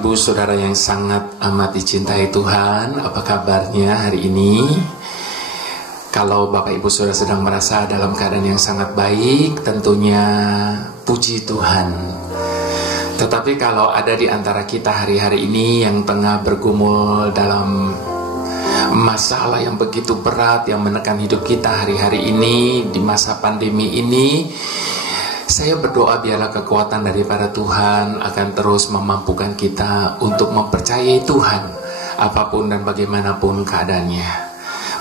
Bapak Ibu Saudara yang sangat amat dicintai Tuhan, apa kabarnya hari ini? Kalau Bapak Ibu Saudara sedang merasa dalam keadaan yang sangat baik, tentunya puji Tuhan. Tetapi kalau ada di antara kita hari-hari ini yang tengah bergumul dalam masalah yang begitu berat yang menekan hidup kita hari-hari ini, di masa pandemi ini, saya berdoa biarlah kekuatan daripada Tuhan akan terus memampukan kita untuk mempercayai Tuhan apapun dan bagaimanapun keadaannya.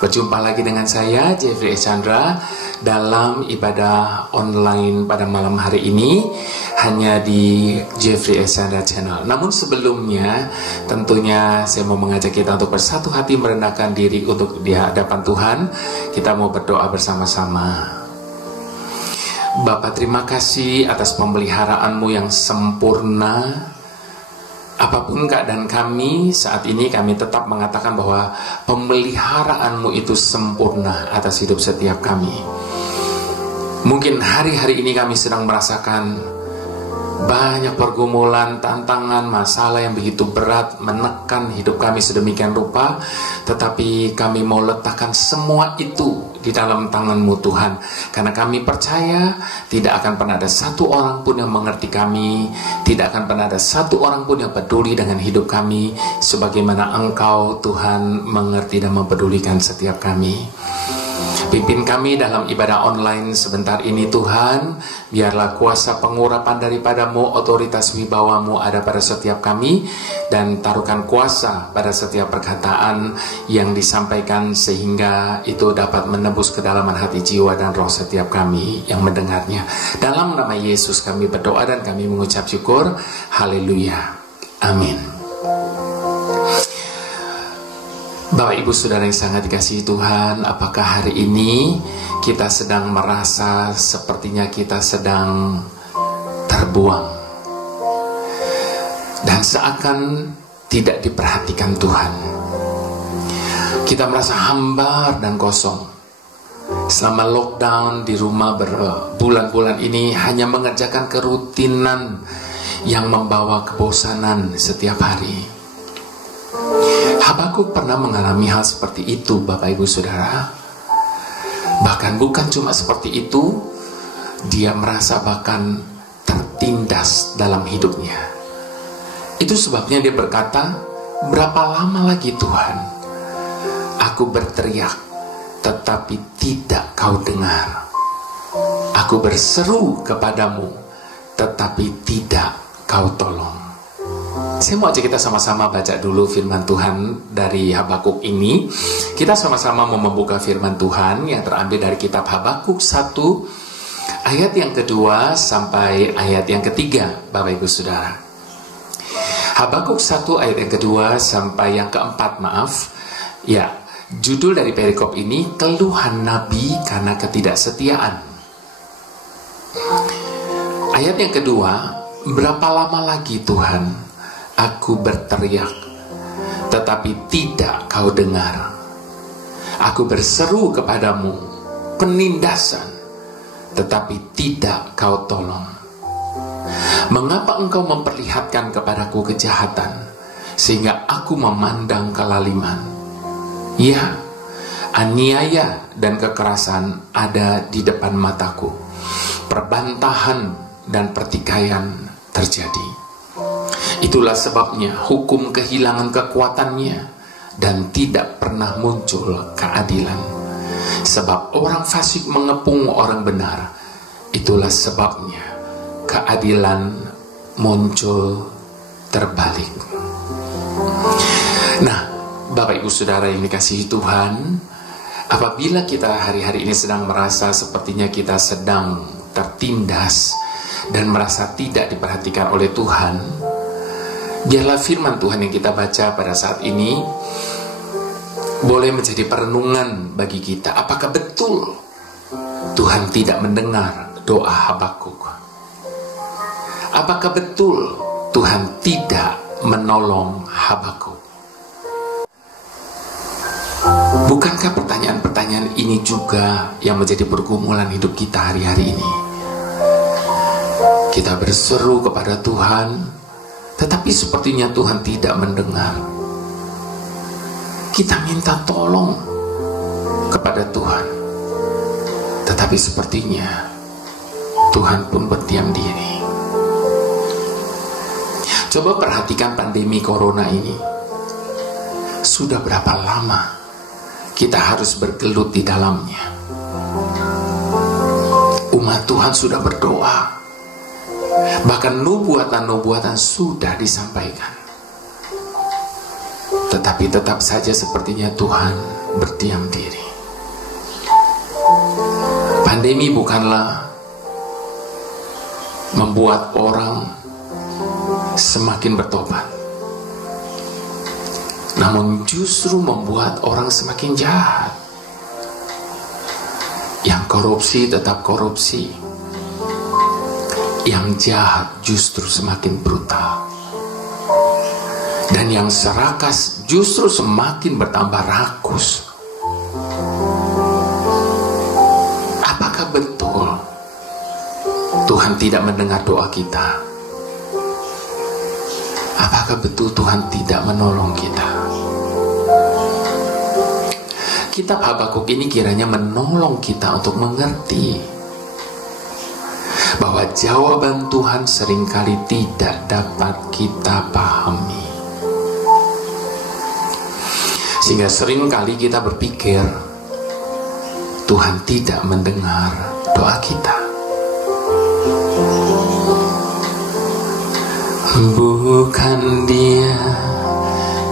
Berjumpa lagi dengan saya, Jeffrey S. Chandra, dalam ibadah online pada malam hari ini hanya di Jeffrey S. Chandra Channel. Namun sebelumnya tentunya saya mau mengajak kita untuk bersatu hati merendahkan diri untuk di hadapan Tuhan. Kita mau berdoa bersama-sama. Bapa, terima kasih atas pemeliharaanmu yang sempurna. Apapun keadaan kami saat ini, kami tetap mengatakan bahwa pemeliharaanmu itu sempurna atas hidup setiap kami. Mungkin hari-hari ini kami sedang merasakan banyak pergumulan, tantangan, masalah yang begitu berat menekan hidup kami sedemikian rupa. Tetapi kami mau letakkan semua itu di dalam tangan-Mu Tuhan. Karena kami percaya tidak akan pernah ada satu orang pun yang mengerti kami, tidak akan pernah ada satu orang pun yang peduli dengan hidup kami sebagaimana Engkau Tuhan mengerti dan mempedulikan setiap kami. Pimpin kami dalam ibadah online sebentar ini Tuhan. Biarlah kuasa pengurapan daripada-Mu, otoritas wibawa-Mu ada pada setiap kami. Dan taruhkan kuasa pada setiap perkataan yang disampaikan, sehingga itu dapat menembus kedalaman hati, jiwa, dan roh setiap kami yang mendengarnya. Dalam nama Yesus kami berdoa dan kami mengucap syukur. Haleluya. Amin. Bapak Ibu Saudara yang sangat dikasihi Tuhan, apakah hari ini kita sedang merasa sepertinya kita sedang terbuang dan seakan tidak diperhatikan Tuhan? Kita merasa hambar dan kosong. Selama lockdown di rumah berbulan-bulan ini hanya mengerjakan kerutinan yang membawa kebosanan setiap hari. Habakuk pernah mengalami hal seperti itu, Bapak Ibu Saudara. Bahkan bukan cuma seperti itu, dia merasa bahkan tertindas dalam hidupnya. Itu sebabnya dia berkata, berapa lama lagi Tuhan aku berteriak tetapi tidak Kau dengar. Aku berseru kepadamu tetapi tidak Kau tolong. Saya mau ajak kita sama-sama baca dulu firman Tuhan dari Habakuk ini. Kita sama-sama mau membuka firman Tuhan yang terambil dari kitab Habakuk 1 ayat yang kedua sampai ayat yang ketiga, Bapak Ibu Saudara. Habakuk 1 ayat yang kedua sampai yang keempat, maaf. Ya, judul dari perikop ini, keluhan Nabi karena ketidaksetiaan. Ayat yang kedua, berapa lama lagi Tuhan aku berteriak tetapi tidak Kau dengar. Aku berseru kepadamu penindasan tetapi tidak Kau tolong. Mengapa Engkau memperlihatkan kepadaku kejahatan sehingga aku memandang kelaliman? Ya, aniaya dan kekerasan ada di depan mataku. Perbantahan dan pertikaian terjadi. Itulah sebabnya hukum kehilangan kekuatannya dan tidak pernah muncul keadilan. Sebab orang fasik mengepung orang benar. Itulah sebabnya keadilan muncul terbalik. Nah, Bapak Ibu Saudara yang dikasihi Tuhan, apabila kita hari-hari ini sedang merasa sepertinya kita sedang tertindas dan merasa tidak diperhatikan oleh Tuhan, biarlah firman Tuhan yang kita baca pada saat ini boleh menjadi perenungan bagi kita. Apakah betul Tuhan tidak mendengar doa Habakuk? Apakah betul Tuhan tidak menolong Habakuk? Bukankah pertanyaan-pertanyaan ini juga yang menjadi pergumulan hidup kita hari-hari ini? Kita berseru kepada Tuhan, Tetapi sepertinya Tuhan tidak mendengar. Kita minta tolong kepada Tuhan, tetapi sepertinya Tuhan pun berdiam diri. Coba perhatikan pandemi corona ini. Sudah berapa lama kita harus bergelut di dalamnya? Umat Tuhan sudah berdoa, bahkan nubuatan-nubuatan sudah disampaikan, tetapi tetap saja sepertinya Tuhan berdiam diri. Pandemi bukanlah membuat orang semakin bertobat, namun justru membuat orang semakin jahat. Yang korupsi tetap korupsi, yang jahat justru semakin brutal, dan yang serakas justru semakin bertambah rakus. Apakah betul Tuhan tidak mendengar doa kita? Apakah betul Tuhan tidak menolong kita? Kitab Habakuk ini kiranya menolong kita untuk mengerti bahwa jawaban Tuhan seringkali tidak dapat kita pahami. Sehingga seringkali kita berpikir Tuhan tidak mendengar doa kita. Bukan Dia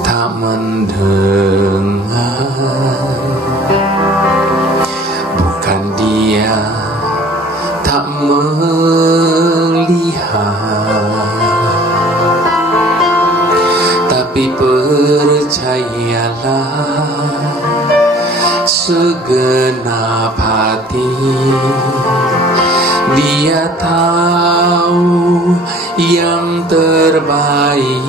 tak mendengar, bukan Dia tak melihat, tapi percayalah segenap hati Dia tahu yang terbaik.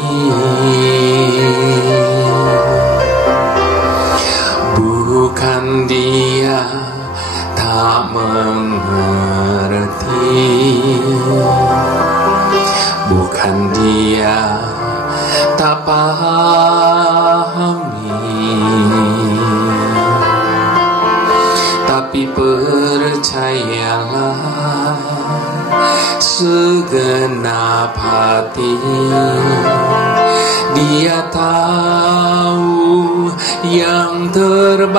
Bukan Dia tak mengerti, bukan Dia tak pahami, tapi percayalah segenap hati Dia tahu yang terbaik.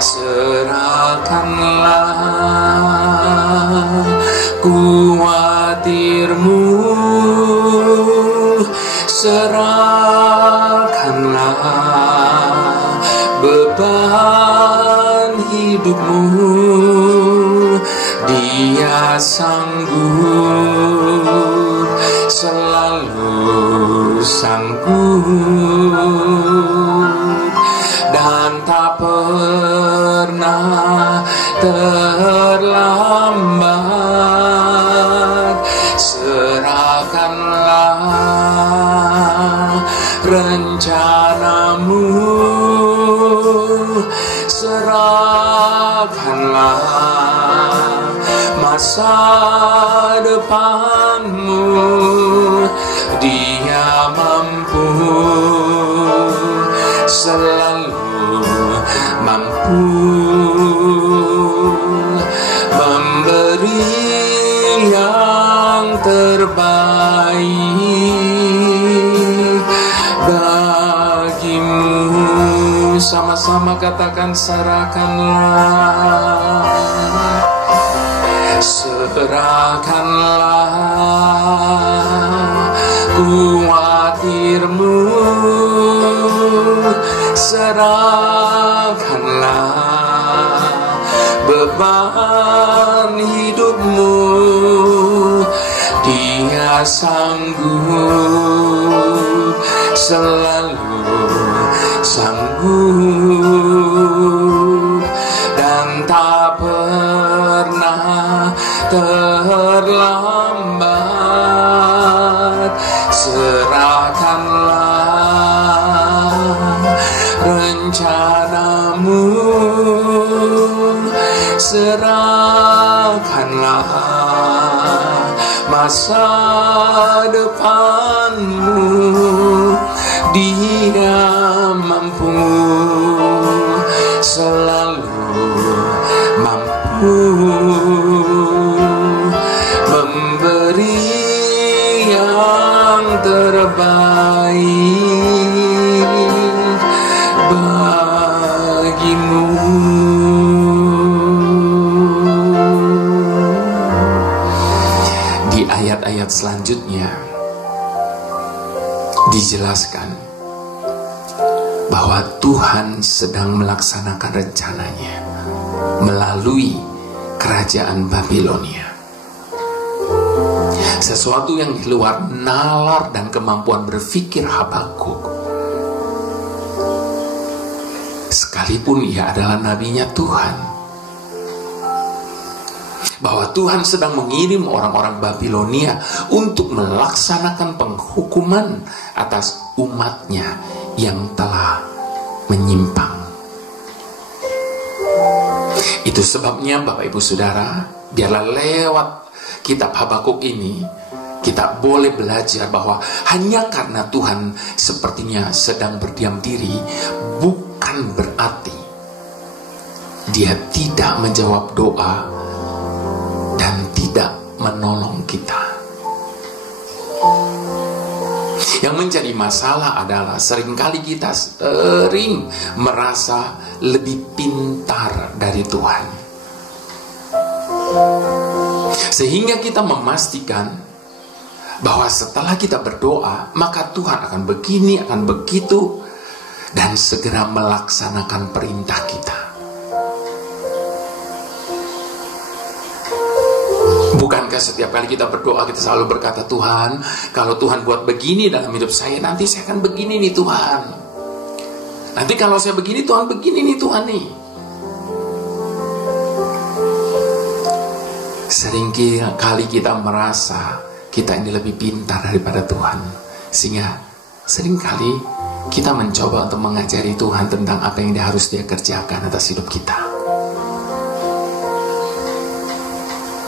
Serahkanlah kuatirmu, serahkanlah beban hidupmu. Dia sanggup, selalu sanggup, dan tak pernah terlambat. Serahkanlah rencanamu, serahkanlah masa depanmu. Dia mampu, selalu mampu memberi yang terbaik bagimu. Sama-sama katakan serahkanlah. Serahkanlah kuatirmu, serahkanlah beban hidupmu. Dia sanggup, selalu sanggup, dan tak pernah terlambat. Serahkanlah rencanamu, serahkanlah masa dijelaskan bahwa Tuhan sedang melaksanakan rencananya melalui kerajaan Babilonia. Sesuatu yang di luar nalar dan kemampuan berpikir Habakuk. Sekalipun ia adalah nabinya Tuhan, bahwa Tuhan sedang mengirim orang-orang Babilonia untuk melaksanakan penghukuman atas umatnya yang telah menyimpang. Itu sebabnya Bapak Ibu Saudara, biarlah lewat kitab Habakuk ini kita boleh belajar bahwa hanya karena Tuhan sepertinya sedang berdiam diri, bukan berarti Dia tidak menjawab doa dan tidak menolong kita. Yang menjadi masalah adalah seringkali kita sering merasa lebih pintar dari Tuhan, sehingga kita memastikan bahwa setelah kita berdoa maka Tuhan akan begini, akan begitu, dan segera melaksanakan perintah kita. Bukankah setiap kali kita berdoa kita selalu berkata, Tuhan, kalau Tuhan buat begini dalam hidup saya, nanti saya akan begini nih Tuhan. Nanti kalau saya begini, Tuhan begini nih Tuhan nih. Sering kali kita merasa kita ini lebih pintar daripada Tuhan, sehingga sering kali kita mencoba untuk mengajari Tuhan tentang apa yang harus Dia kerjakan atas hidup kita.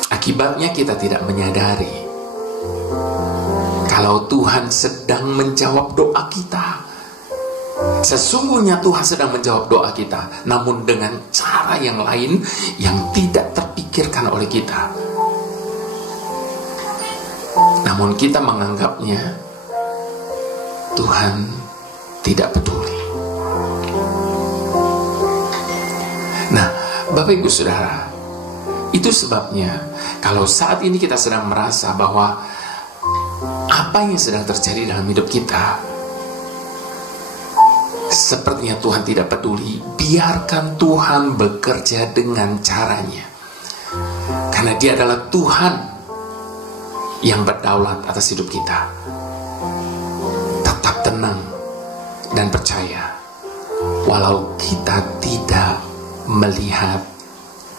Akibatnya kita tidak menyadari kalau Tuhan sedang menjawab doa kita. Sesungguhnya Tuhan sedang menjawab doa kita, namun dengan cara yang lain yang tidak terpikirkan oleh kita. Namun kita menganggapnya Tuhan tidak peduli. Nah, Bapak Ibu Saudara, itu sebabnya kalau saat ini kita sedang merasa bahwa apa yang sedang terjadi dalam hidup kita sepertinya Tuhan tidak peduli, biarkan Tuhan bekerja dengan caranya. Karena Dia adalah Tuhan yang berdaulat atas hidup kita. Tetap tenang dan percaya, walau kita tidak melihat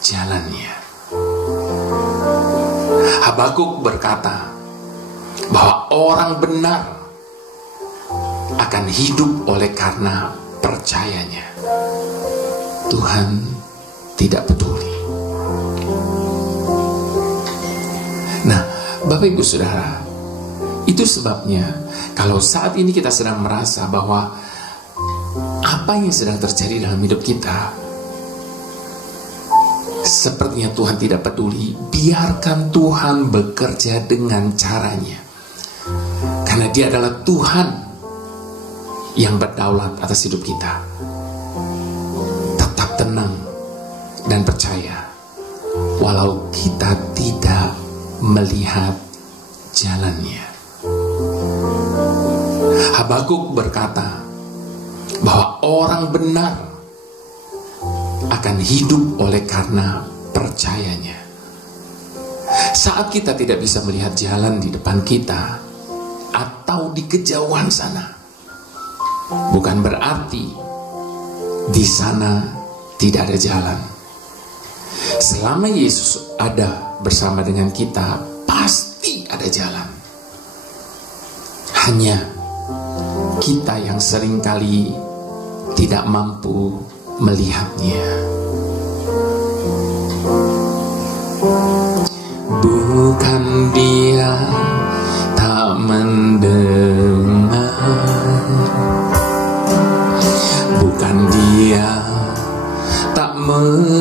jalannya. Habakuk berkata bahwa orang benar akan hidup oleh karena percayanya. Tuhan tidak peduli. Nah, Bapak Ibu Saudara, itu sebabnya kalau saat ini kita sedang merasa bahwa apa yang sedang terjadi dalam hidup kita sepertinya Tuhan tidak peduli, biarkan Tuhan bekerja dengan caranya. Karena Dia adalah Tuhan yang berdaulat atas hidup kita. Tetap tenang dan percaya, walau kita tidak melihat jalannya. Habakuk berkata bahwa orang benar akan hidup oleh karena percayanya. Saat kita tidak bisa melihat jalan di depan kita atau di kejauhan sana, bukan berarti di sana tidak ada jalan. Selama Yesus ada bersama dengan kita, pasti ada jalan. Hanya kita yang seringkali tidak mampu melihatnya. Bukan Dia tak mendengar, bukan Dia tak melihat,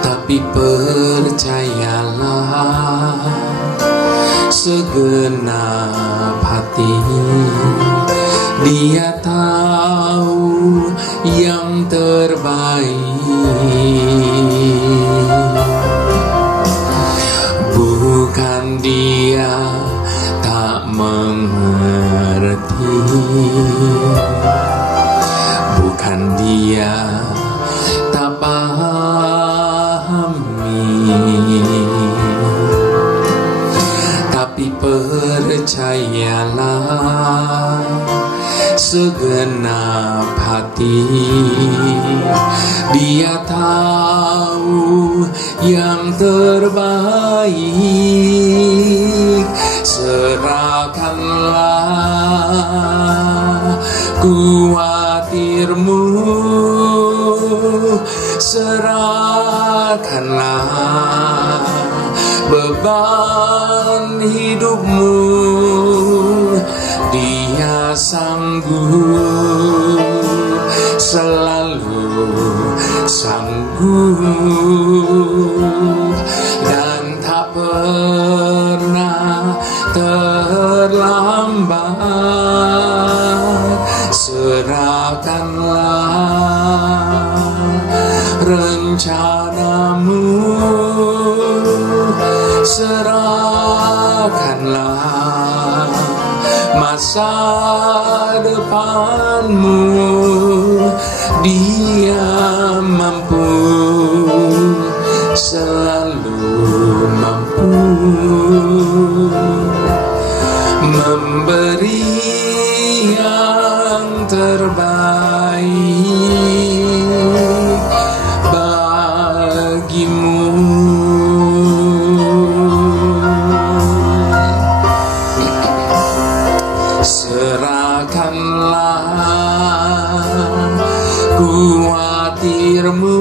tapi percayalah segenap hati, Dia tahu yang terbaik. Bukan mengerti, bukan dia tak pahami, tapi percayalah segenap hati, dia tahu yang terbaik. Serahkanlah kuatirmu, serahkanlah beban hidupmu, dia sanggup, selalu sanggup, dan tak pernah terlambat. Serahkanlah rencanamu, serahkanlah masa depanmu, dia mampu, selalu mampu memberi yang terbaik bagimu. Serahkanlah kuatirmu,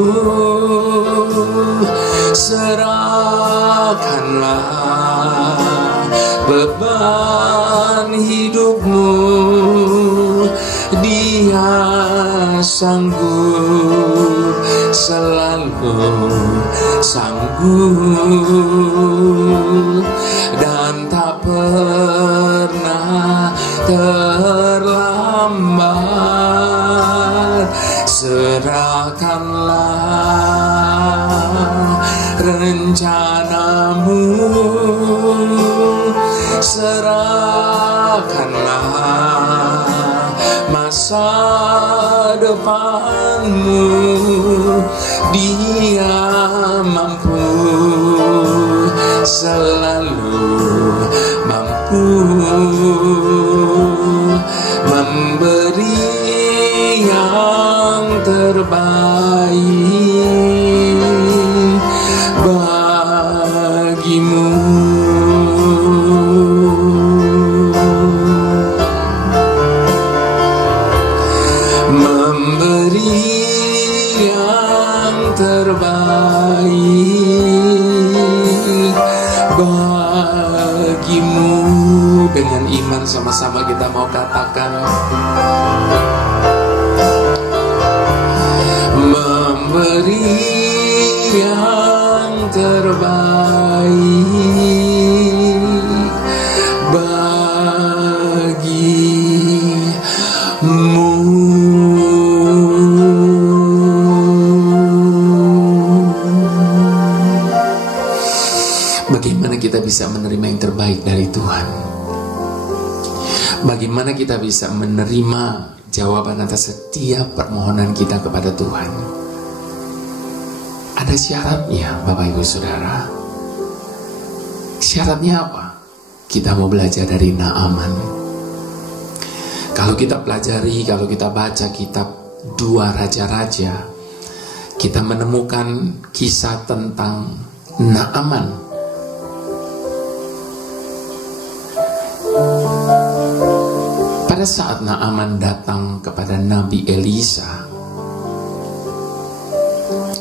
serahkanlah beban hidupmu, dia sanggup, selalu sanggup, dan tak pernah terlambat. Serahkanlah rencanamu, serahkanlah masa depanmu, dia mampu, selalu mampu memberi yang terbaik bagimu. Memberi yang terbaik bagimu. Dengan iman sama-sama kita mau katakan, memberi yang terbaik bagimu. Bagaimana kita bisa menerima yang terbaik dari Tuhan? Bagaimana kita bisa menerima jawaban atas setiap permohonan kita kepada Tuhan? Ada syaratnya, Bapak Ibu Saudara. Syaratnya apa? Kita mau belajar dari Naaman. Kalau kita pelajari, kalau kita baca kitab 2 Raja-Raja, kita menemukan kisah tentang Naaman. Pada saat Naaman datang kepada Nabi Elisa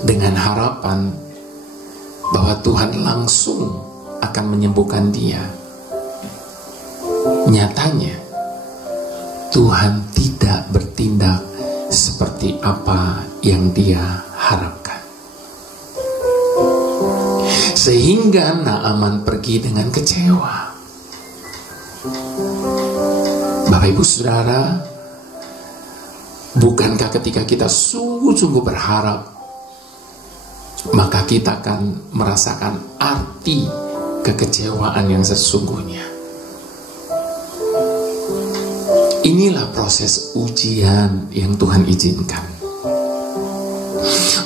dengan harapan bahwa Tuhan langsung akan menyembuhkan dia, nyatanya Tuhan tidak bertindak seperti apa yang dia harapkan, sehingga Naaman pergi dengan kecewa. Bapak Ibu Saudara, bukankah ketika kita sungguh-sungguh berharap, maka kita akan merasakan arti kekecewaan yang sesungguhnya? Inilah proses ujian yang Tuhan izinkan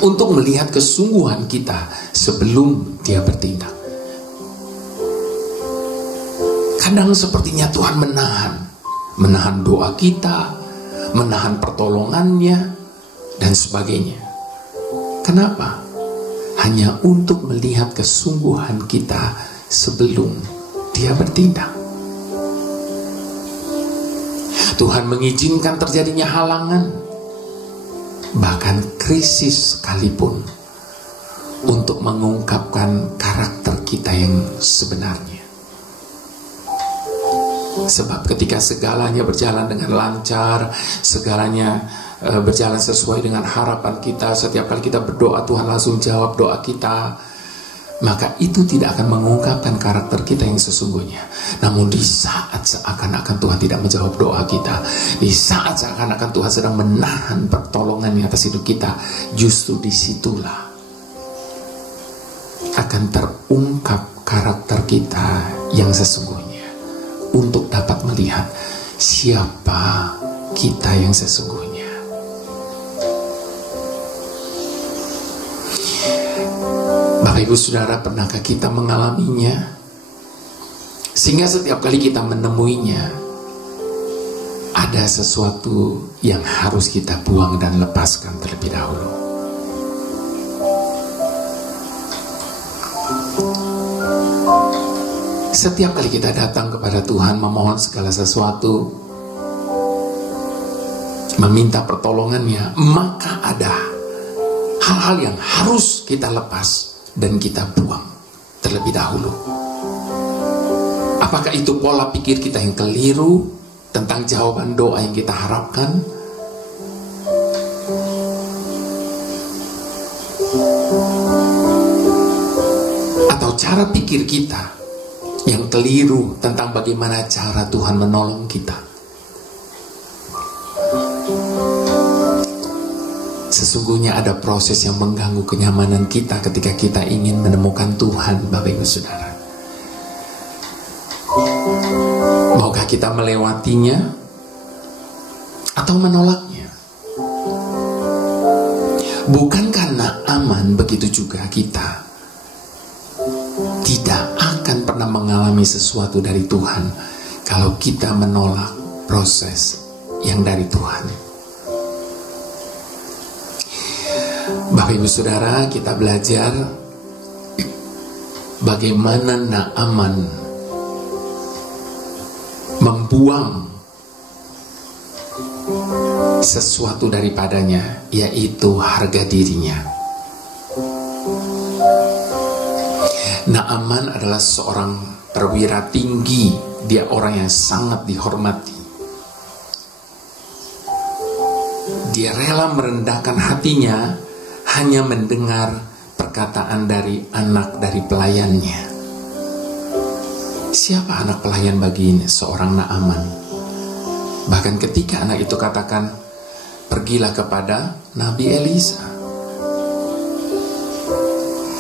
untuk melihat kesungguhan kita sebelum Dia bertindak. Kadang sepertinya Tuhan menahan doa kita, menahan pertolongannya, dan sebagainya. Kenapa? Hanya untuk melihat kesungguhan kita sebelum Dia bertindak. Tuhan mengizinkan terjadinya halangan, bahkan krisis sekalipun, untuk mengungkapkan karakter kita yang sebenarnya. Sebab ketika segalanya berjalan dengan lancar, segalanya berjalan sesuai dengan harapan kita, setiap kali kita berdoa Tuhan langsung jawab doa kita, maka itu tidak akan mengungkapkan karakter kita yang sesungguhnya. Namun di saat seakan-akan Tuhan tidak menjawab doa kita, di saat seakan-akan Tuhan sedang menahan pertolongan di atas hidup kita, justru disitulah akan terungkap karakter kita yang sesungguhnya, untuk dapat melihat siapa kita yang sesungguhnya. Bapak Ibu Saudara, pernahkah kita mengalaminya? Sehingga setiap kali kita menemuinya, ada sesuatu yang harus kita buang dan lepaskan terlebih dahulu. Setiap kali kita datang kepada Tuhan memohon segala sesuatu, meminta pertolongannya, maka ada hal-hal yang harus kita lepas dan kita buang terlebih dahulu. Apakah itu pola pikir kita yang keliru tentang jawaban doa yang kita harapkan? Atau cara pikir kita yang keliru tentang bagaimana cara Tuhan menolong kita? Sesungguhnya ada proses yang mengganggu kenyamanan kita ketika kita ingin menemukan Tuhan, Bapak Ibu Saudara. Maukah kita melewatinya atau menolaknya? Bukan karena aman, begitu juga kita tidak akan pernah mengalami sesuatu dari Tuhan kalau kita menolak proses yang dari Tuhan. Bapak Ibu Saudara, kita belajar bagaimana Naaman membuang sesuatu daripadanya, yaitu harga dirinya. Naaman adalah seorang perwira tinggi, dia orang yang sangat dihormati. Dia rela merendahkan hatinya hanya mendengar perkataan dari anak dari pelayannya. Siapa anak pelayan bagi seorang Naaman? Bahkan ketika anak itu katakan, pergilah kepada Nabi Elisa.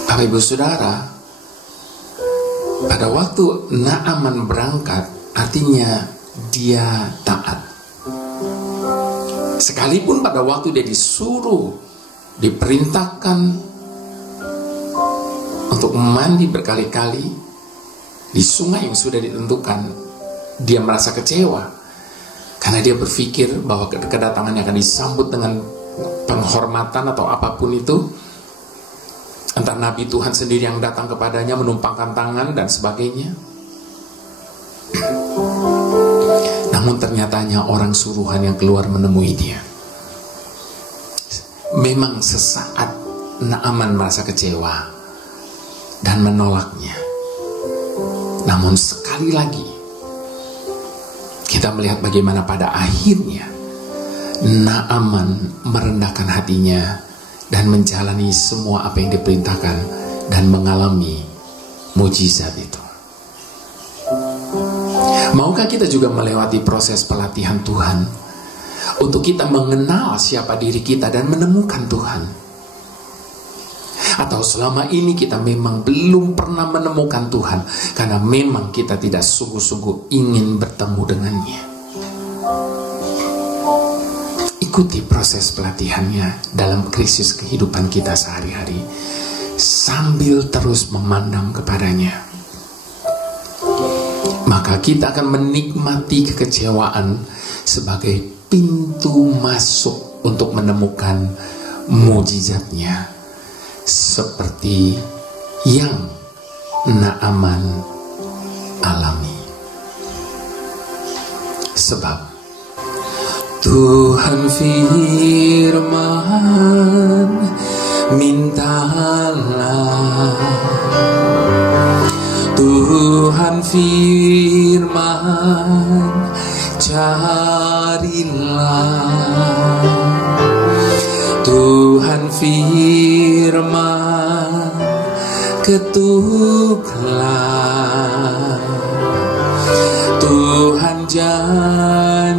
Bapak Ibu Saudara, pada waktu Naaman berangkat, artinya dia taat. Sekalipun pada waktu dia diperintahkan untuk mandi berkali-kali di sungai yang sudah ditentukan, dia merasa kecewa karena dia berpikir bahwa kedatangannya akan disambut dengan penghormatan atau apapun itu, entah nabi Tuhan sendiri yang datang kepadanya menumpangkan tangan dan sebagainya. Namun ternyatanya orang suruhan yang keluar menemui dia. Memang sesaat Naaman merasa kecewa dan menolaknya. Namun sekali lagi kita melihat bagaimana pada akhirnya Naaman merendahkan hatinya dan menjalani semua apa yang diperintahkan dan mengalami mujizat itu. Maukah kita juga melewati proses pelatihan Tuhan untuk kita mengenal siapa diri kita dan menemukan Tuhan? Atau selama ini kita memang belum pernah menemukan Tuhan karena memang kita tidak sungguh-sungguh ingin bertemu dengannya? Ikuti proses pelatihannya dalam krisis kehidupan kita sehari-hari, sambil terus memandang kepadanya. Maka kita akan menikmati kekecewaan sebagai pintu masuk untuk menemukan mujizatnya, seperti yang Naaman alami. Sebab Tuhan firman, mintalah. Tuhan firman, carilah. Tuhan firman, ketuklah. Tuhan janjikan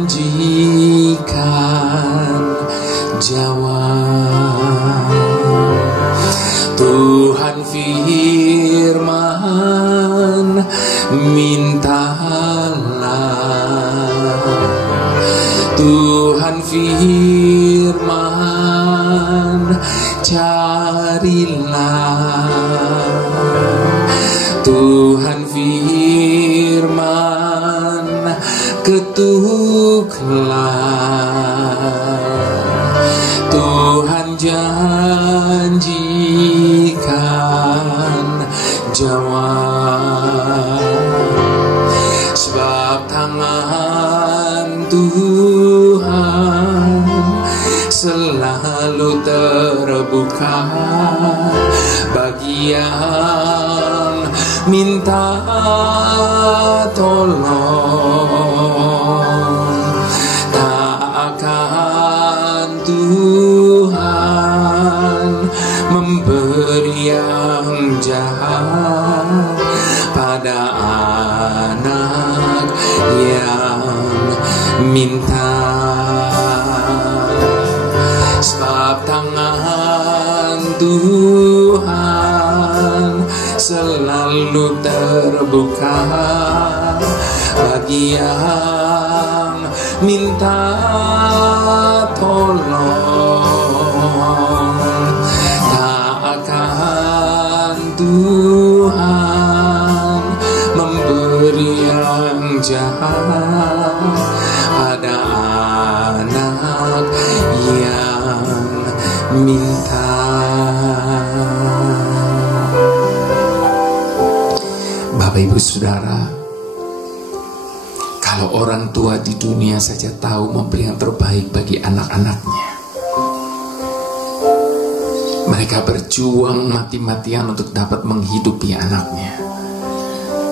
jawab. Tuhan firman, mintalah. Tuhan firman, carilah. Tuhan firman, ketuklah. Tuhan janjikan jawab. Sebab tangan Tuhan selalu terbuka bagi yang minta tolong. Tak akan Tuhan memberi yang jahat pada anak yang minta. Sebab tangan Tuhan selalu terbuka bagi yang minta tolong. Tak akan Tuhan memberi yang jahat pada anak yang minta. Bapak Ibu Saudara, kalau orang tua di dunia saja tahu memberi yang terbaik bagi anak-anaknya, mereka berjuang mati-matian untuk dapat menghidupi anaknya.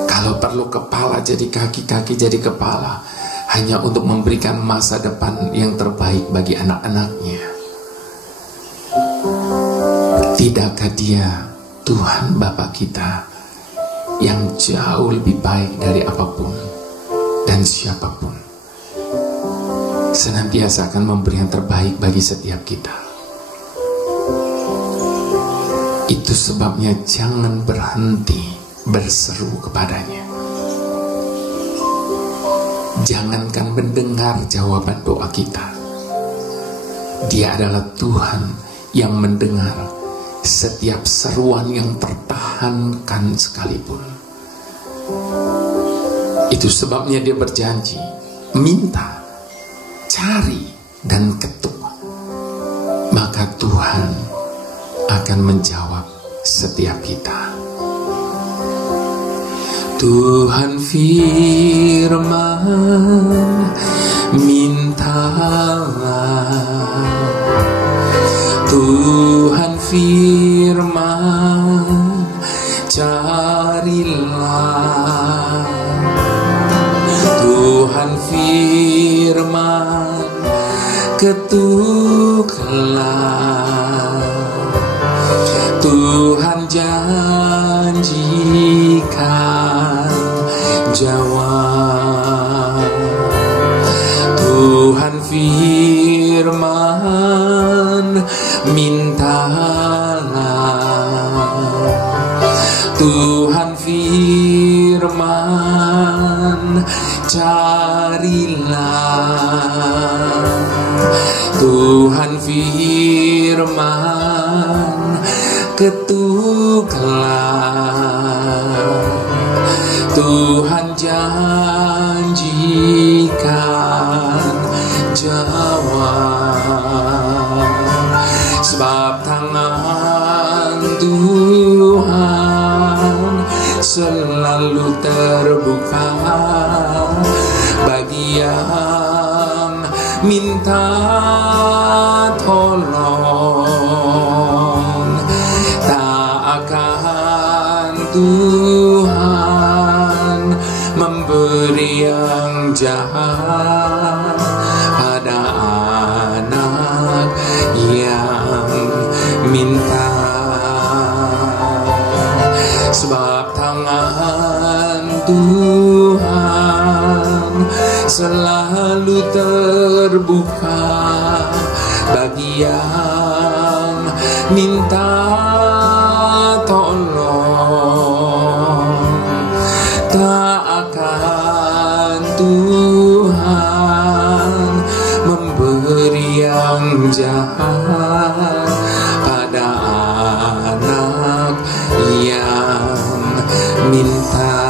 Kalau perlu kepala jadi kaki, kaki jadi kepala, hanya untuk memberikan masa depan yang terbaik bagi anak-anaknya. Tidakkah Dia, Tuhan Bapa kita, yang jauh lebih baik dari apapun dan siapapun, senantiasa akan memberi yang terbaik bagi setiap kita. Itu sebabnya jangan berhenti berseru kepadanya. Jangankan mendengar jawaban doa kita, Dia adalah Tuhan yang mendengar setiap seruan yang tertahankan sekalipun. Itu sebabnya Dia berjanji, minta, cari, dan ketuk, maka Tuhan akan menjawab setiap kita. Tuhan firman, mintalah. Tuhan firman, carilah. Tuhan firman, ketuklah. Tuhan janjikan jawab. Tuhan firman, mintalah. Tuhan firman, carilah Tuhan firman, ketuklah Tuhan janjikan jawab, sebab tangan Tuhan selalu terbuka bagi yang minta tolong. Tak akan Tuhan memberi yang jahat pada anak yang minta, sebab tangan Tuhan selalu terbuka bagi yang minta tolong. Tak akan Tuhan memberi yang jahat pada anak yang minta,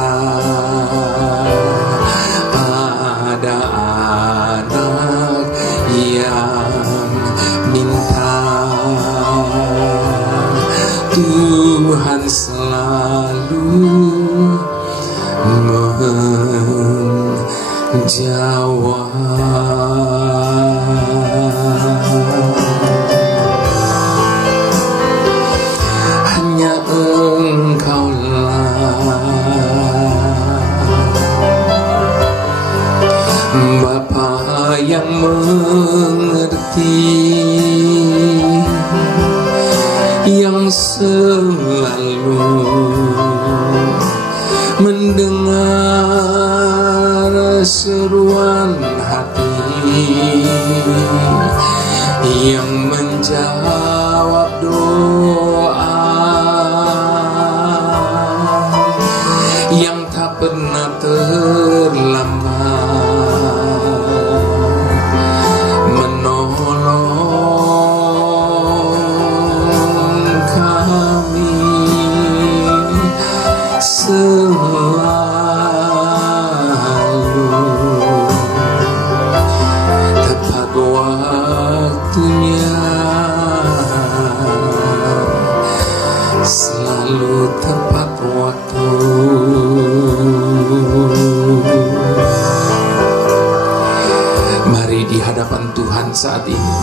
pada anak yang minta. Tuhan selalu menjawab. Hanya Engkaulah Bapa yang mengerti, yang selalu mendengar seruan hati, yang menjawab doa, yang tak pernah terlambat menolong kami selalu. Tepat waktunya, selalu tepat waktu. Mari di hadapan Tuhan saat ini,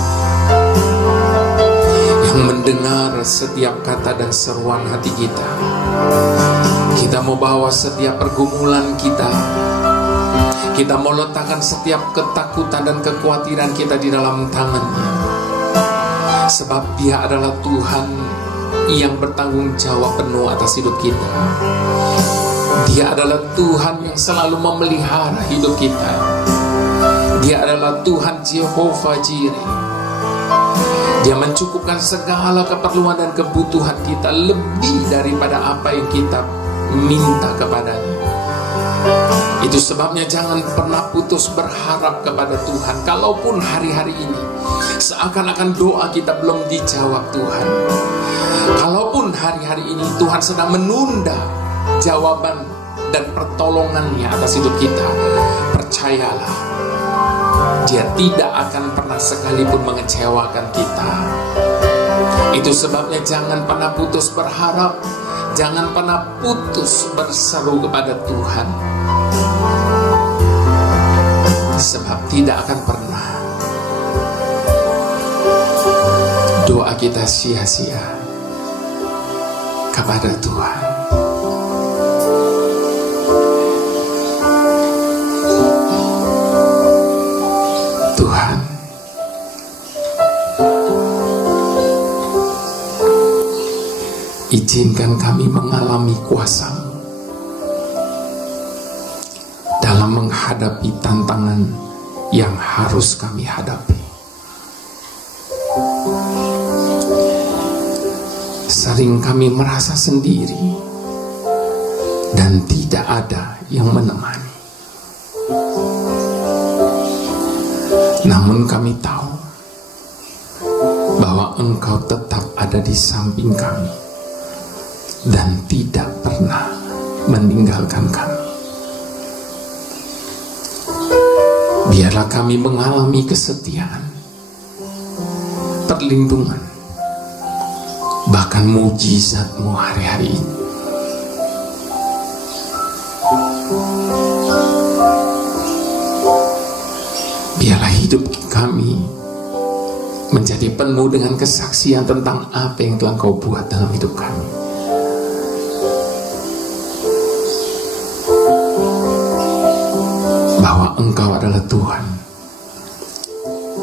yang mendengar setiap kata dan seruan hati kita. Kita mau bawa setiap pergumulan kita, kita mau letakkan setiap ketakutan dan kekhawatiran kita di dalam tangan-Nya, sebab Dia adalah Tuhan yang bertanggung jawab penuh atas hidup kita. Dia adalah Tuhan yang selalu memelihara hidup kita. Dia adalah Tuhan Jehovah Jireh. Dia mencukupkan segala keperluan dan kebutuhan kita lebih daripada apa yang kita minta kepadanya. Itu sebabnya jangan pernah putus berharap kepada Tuhan. Kalaupun hari-hari ini seakan-akan doa kita belum dijawab Tuhan, kalaupun hari-hari ini Tuhan sedang menunda jawaban dan pertolongannya atas hidup kita, percayalah, Dia tidak akan pernah sekalipun mengecewakan kita. Itu sebabnya jangan pernah putus berharap, jangan pernah putus berseru kepada Tuhan, sebab tidak akan pernah doa kita sia-sia kepada Tuhan. Tuhan, izinkan kami mengalami kuasa-Mu dalam menghadapi tantangan yang harus kami hadapi. Sering kami merasa sendiri dan tidak ada yang menemani. Namun kami tahu bahwa Engkau tetap ada di samping kami dan tidak pernah meninggalkan kami. Biarlah kami mengalami kesetiaan, perlindungan, bahkan mujizat-Mu hari-hari ini. Biarlah hidup kami menjadi penuh dengan kesaksian tentang apa yang telah Engkau buat dalam hidup kami. Bahwa Engkau adalah Tuhan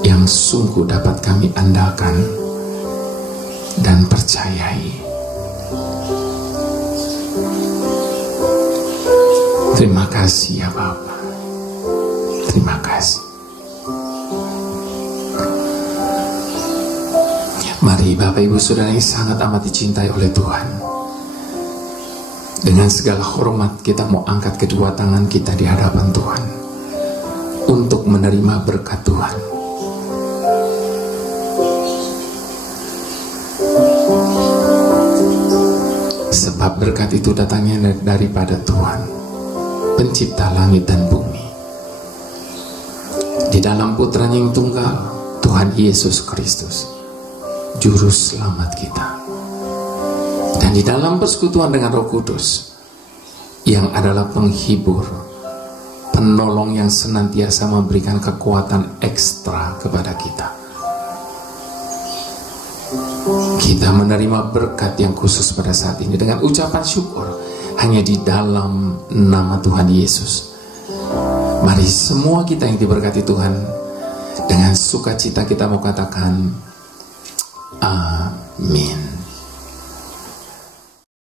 yang sungguh dapat kami andalkan dan percayai. Terima kasih ya Bapa. Terima kasih. Mari Bapak Ibu Saudara yang sangat amat dicintai oleh Tuhan, dengan segala hormat kita mau angkat kedua tangan kita di hadapan Tuhan untuk menerima berkat Tuhan. Sebab berkat itu datangnya daripada Tuhan, pencipta langit dan bumi, di dalam Putranya yang tunggal, Tuhan Yesus Kristus, Juru Selamat kita, dan di dalam persekutuan dengan Roh Kudus yang adalah penghibur, penolong yang senantiasa memberikan kekuatan ekstra kepada kita. Kita menerima berkat yang khusus pada saat ini dengan ucapan syukur hanya di dalam nama Tuhan Yesus. Mari semua kita yang diberkati Tuhan, dengan sukacita kita mau katakan amin.